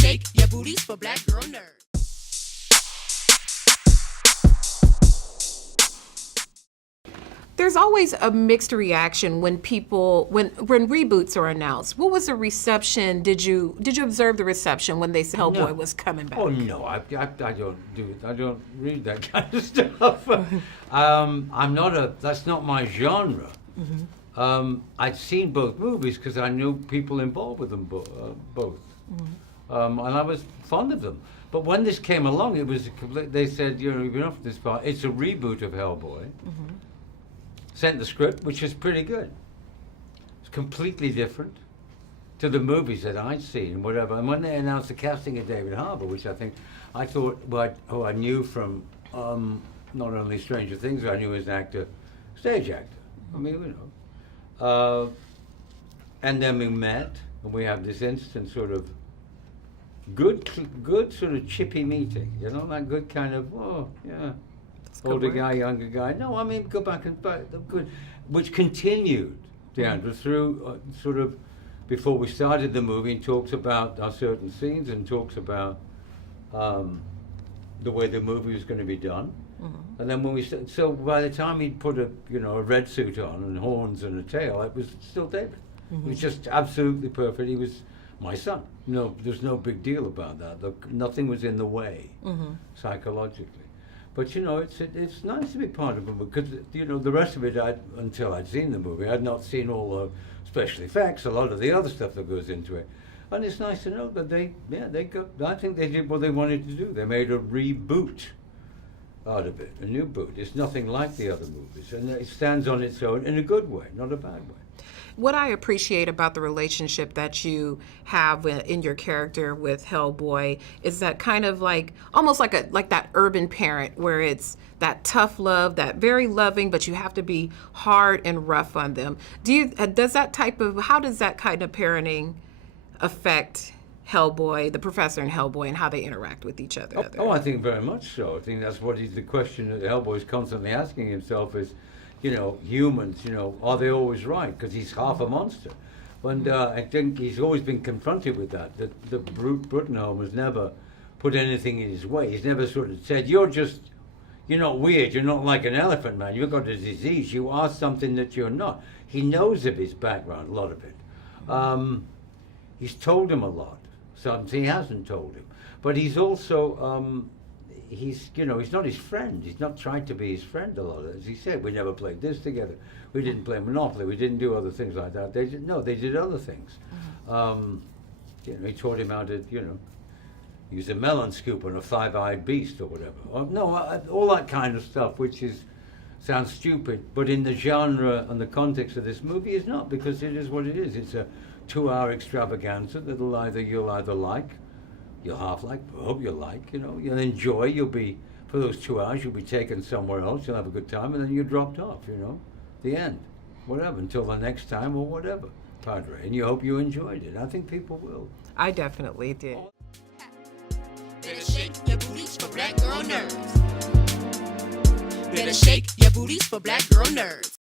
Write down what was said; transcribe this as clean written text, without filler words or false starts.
shake your booties for black girl nerds. There's always a mixed reaction when reboots are announced. What was the reception? Did you observe the reception when they said Hellboy was coming back? Oh no, I don't read that kind of stuff. That's not my genre. Mm-hmm. I'd seen both movies because I knew people involved with them both. Mm-hmm. And I was fond of them. But when this came along, it was they said, you've been off this part. It's a reboot of Hellboy. Mm-hmm. Sent the script, which is pretty good. It's completely different to the movies that I'd seen, whatever. And when they announced the casting of David Harbour, which I thought, who I knew from not only Stranger Things, I knew as an actor, stage actor. I mean, and then we met, and we have this instant sort of good sort of chippy meeting, that good kind of, older guy, younger guy. No, I mean, go back and good, which continued, Jeandra, through sort of before we started the movie, and talks about our certain scenes and talks about the way the movie was going to be done. Mm-hmm. And then when so by the time he'd put a red suit on and horns and a tail, it was still David. Mm-hmm. He was just absolutely perfect. He was my son. No, there's no big deal about that. Nothing was in the way psychologically. But it's nice to be part of it because the rest of it, until I'd seen the movie, I'd not seen all the special effects, a lot of the other stuff that goes into it, and it's nice to know that I think they did what they wanted to do. They made a reboot out of it, a new boot. It's nothing like the other movies, and it stands on its own in a good way, not a bad way. What I appreciate about the relationship that you have in your character with Hellboy is that kind of almost like that urban parent where it's that tough love, that very loving, but you have to be hard and rough on them. How does that kind of parenting affect Hellboy, the professor and Hellboy, and how they interact with each other? I think very much so. I think that's the question that Hellboy is constantly asking himself is, humans, are they always right? Because he's half a monster. And I think he's always been confronted with that the Bruttenholm has never put anything in his way. He's never sort of said, you're not weird, you're not like an elephant man, you've got a disease, you are something that you're not. He knows of his background, a lot of it. He's told him a lot. Something he hasn't told him. But he's also... he's not his friend. He's not tried to be his friend a lot. As he said, we never played this together. We didn't play Monopoly. We didn't do other things like that. They did other things. Mm-hmm. He taught him how to, use a melon scoop on a five-eyed beast or whatever. All that kind of stuff, which sounds stupid, but in the genre and the context of this movie is not, because it is what it is. It's a 2-hour extravaganza that you'll either like, you'll half like, I hope you'll like, you'll enjoy, for those 2 hours, you'll be taken somewhere else, you'll have a good time, and then you're dropped off, the end, whatever, until the next time or whatever, Padre, and you hope you enjoyed it. I think people will. I definitely did. Better shake your booties for black girl nerds. Better shake your booties for black girl nerds.